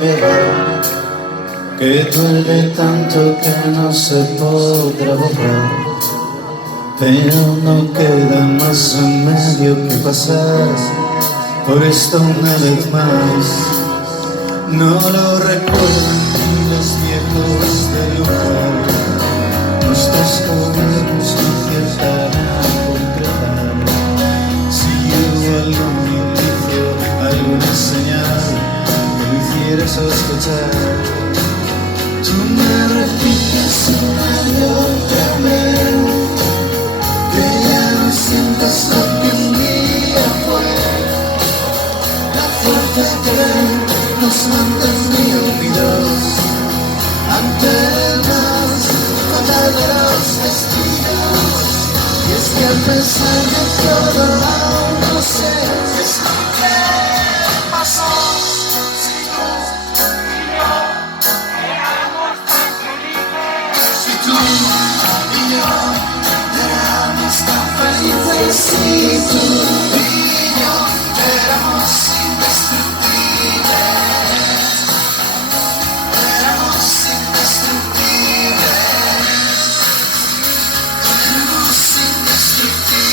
verdad que duele tanto que no se podrá borrar, pero no queda más remedio que pasar por esto una vez más. No lo recuerdan ni los viejos del lugar, nuestros jóvenes no aciertan a concretar si hubo algún indicio, alguna señal que me hiciera sospechar. Tú me repites una y otra vez que ya no sientes lo que un día fue, la fuerza que nos mantenía unidos ante el más fatal de los destinos. Y es que a pesar de todo aún no sé qué es lo que pasó. Si tú y yo éramos indestructibles, éramos indestructibles, éramos indestructibles.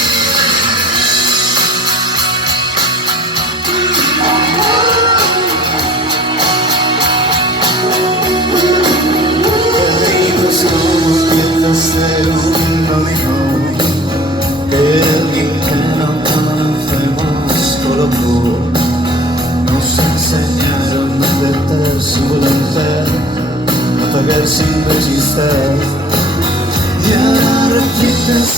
Perdidos como piezas de un dominó que alguien que no conocemos colocó. Nos enseñaron a perder su voluntad, a pagar sin resistir. Y ahora repites